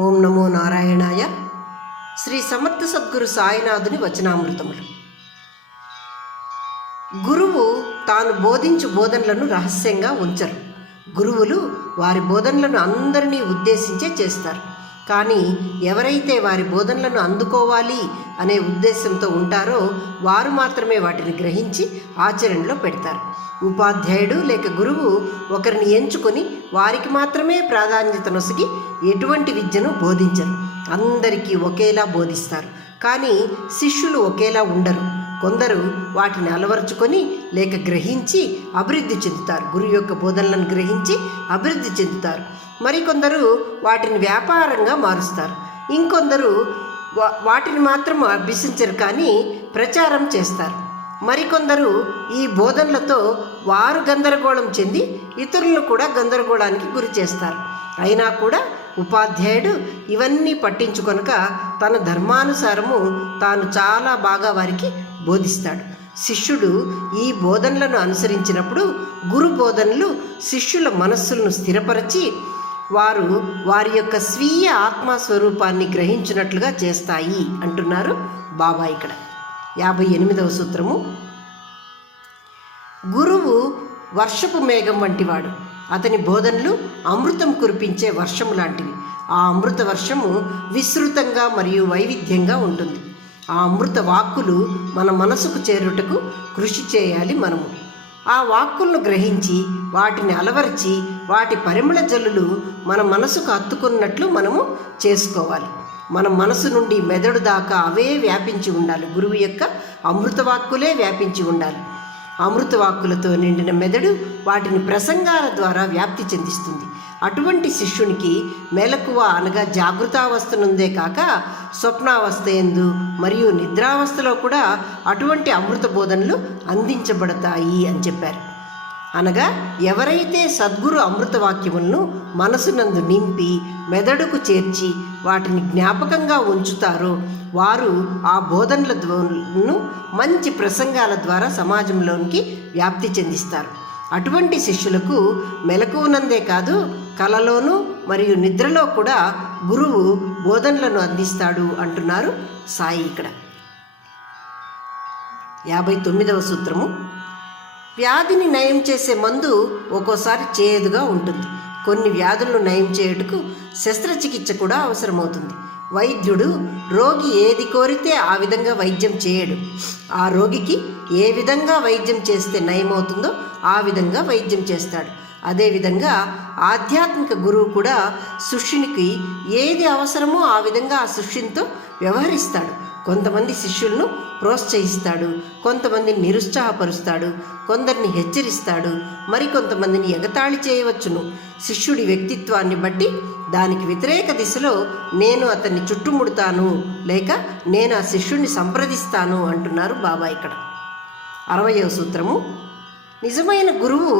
ఓం నమో నారాయణాయ. శ్రీ సమర్థ సద్గురు సాయినాథుని వచనామృతములు. గురువు తాను బోధించు బోధనలను రహస్యంగా ఉంచరు. గురువులు వారి బోధనలను అందరినీ ఉద్దేశించే చేస్తారు. కానీ ఎవరైతే వారి బోధనలను అందుకోవాలి అనే ఉద్దేశంతో ఉంటారో వారు మాత్రమే వాటిని గ్రహించి ఆచరణలో పెడతారు. ఉపాధ్యాయుడు లేక గురువు ఒకరిని ఎంచుకొని వారికి మాత్రమే ప్రాధాన్యత నొసగి ఎటువంటి విద్యను బోధించరు. అందరికీ ఒకేలా బోధిస్తారు. కానీ శిష్యులు ఒకేలా ఉండరు. కొందరు వాటిని అలవరుచుకొని లేక గ్రహించి అభివృద్ధి చెందుతారు. గురువు యొక్క బోధనలను గ్రహించి అభివృద్ధి చెందుతారు. మరికొందరు వాటిని వ్యాపారంగా మారుస్తారు. ఇంకొందరు వాటిని మాత్రం అభ్యసించరు, కానీ ప్రచారం చేస్తారు. మరికొందరు ఈ బోధనలతో వారు గందరగోళం చెంది ఇతరులను కూడా గందరగోళానికి గురి చేస్తారు. అయినా కూడా ఉపాధ్యాయుడు ఇవన్నీ పట్టించుకొనక తన ధర్మానుసారము తాను చాలా బాగా వారికి బోధిస్తాడు. శిష్యుడు ఈ బోధనలను అనుసరించినప్పుడు గురు బోధనలు శిష్యుల మనస్సులను స్థిరపరచి వారు వారి యొక్క స్వీయ ఆత్మస్వరూపాన్ని గ్రహించినట్లుగా చేస్తాయి అంటున్నారు బాబా. ఇక్కడ 58వ సూత్రము. గురువు వర్షపు మేఘం వంటివాడు. అతని బోధనలు అమృతం కురిపించే వర్షం లాంటివి. ఆ అమృత వర్షము విస్తృతంగా మరియు వైవిధ్యంగా ఉంటుంది. ఆ అమృత వాక్కులు మన మనసుకు చేరుటకు కృషి చేయాలి. మనము ఆ వాక్కులను గ్రహించి వాటిని అలవరిచి వాటి పరిమళ జల్లులు మన మనసుకు హత్తుకున్నట్లు మనము చేసుకోవాలి. మన మనసు నుండి మెదడు దాకా అవే వ్యాపించి ఉండాలి. గురువు యొక్క అమృతవాక్కులే వ్యాపించి ఉండాలి. అమృతవాక్కులతో నిండిన మెదడు వాటిని ప్రసంగాల ద్వారా వ్యాప్తి చెందిస్తుంది. అటువంటి శిష్యునికి మెలకువ అనగా జాగృతావస్థ నుండే కాక స్వప్నావస్థ యందు మరియు నిద్రావస్థలో కూడా అటువంటి అమృత బోధనలు అందించబడతాయి అని చెప్పారు. అనగా ఎవరైతే సద్గురు అమృతవాక్యములను మనసునందు నింపి మెదడుకు చేర్చి వాటిని జ్ఞాపకంగా ఉంచుతారో వారు ఆ బోధనలను మంచి ప్రసంగాల ద్వారా సమాజంలోనికి వ్యాప్తి చెందిస్తారు. అటువంటి శిష్యులకు మెలకువనందే కాదు కలలోనూ మరియు నిద్రలో కూడా గురువు బోధనలను అందిస్తాడు అంటున్నారు సాయి. ఇక్కడ 59వ సూత్రము. వ్యాధిని నయం చేసే మందు ఒక్కోసారి చేదుగా ఉంటుంది. కొన్ని వ్యాధులను నయం చేయుటకు శస్త్రచికిత్స కూడా అవసరమవుతుంది. వైద్యుడు రోగి ఏది కోరితే ఆ విధంగా వైద్యం చేయడు. ఆ రోగికి ఏ విధంగా వైద్యం చేస్తే నయమవుతుందో ఆ విధంగా వైద్యం చేస్తాడు. అదేవిధంగా ఆధ్యాత్మిక గురువు కూడా శిష్యునికి ఏది అవసరమో ఆ విధంగా ఆ శిష్యునితో వ్యవహరిస్తాడు. కొంతమంది శిష్యులను ప్రోత్సహిస్తాడు, కొంతమందిని నిరుత్సాహపరుస్తాడు, కొందరిని హెచ్చరిస్తాడు, మరికొంతమందిని ఎగతాళి చేయవచ్చును. శిష్యుడి వ్యక్తిత్వాన్ని బట్టి దానికి వ్యతిరేక దిశలో నేను అతన్ని చుట్టుముడతాను లేక నేను ఆ శిష్యుడిని సంప్రదిస్తాను అంటున్నారు బాబా. ఇక్కడ 60వ సూత్రము. నిజమైన గురువు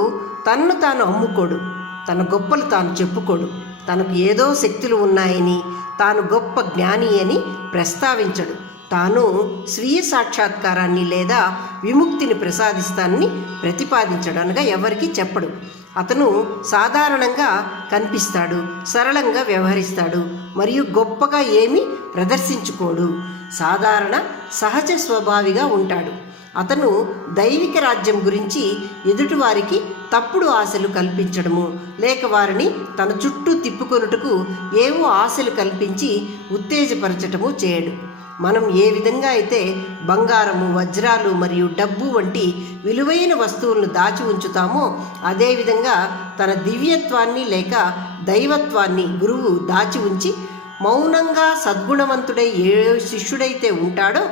తన్ను తాను అమ్ముకోడు, తన గొప్పలు తాను చెప్పుకోడు. తనకు ఏదో శక్తులు ఉన్నాయని తాను గొప్ప జ్ఞాని అని ప్రస్తావించడు. తాను స్వీయ సాక్షాత్కారాన్ని లేదా విముక్తిని ప్రసాదిస్తానని ప్రతిపాదించడు. అనగా ఎవరికి చెప్పడు. అతను సాధారణంగా కనిపిస్తాడు, సరళంగా వ్యవహరిస్తాడు మరియు గొప్పగా ఏమీ ప్రదర్శించుకోడు. సాధారణ సహజ స్వభావిగా ఉంటాడు. అతను దైవిక రాజ్యం గురించి ఎదుటివారికి తప్పుడు ఆశలు కల్పించడము లేక వారిని తన చుట్టూ తిప్పుకొనుటకు ఏవో ఆశలు కల్పించి ఉత్తేజపరచటము చేయడు. మనం ఏ విధంగా అయితే బంగారము, వజ్రాలు మరియు డబ్బు వంటి విలువైన వస్తువులను దాచి ఉంచుతామో అదేవిధంగా తన దివ్యత్వాన్ని లేక దైవత్వాన్ని గురువు దాచి ఉంచి మౌనంగా సద్గుణవంతుడై ఏ శిష్యుడైతే ఉంటాడో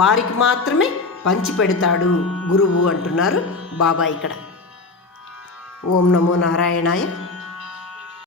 వారికి మాత్రమే పంచిపెడతాడు గురువు అంటున్నారు బాబా. ఇక్కడ ఓం నమో నారాయణాయ.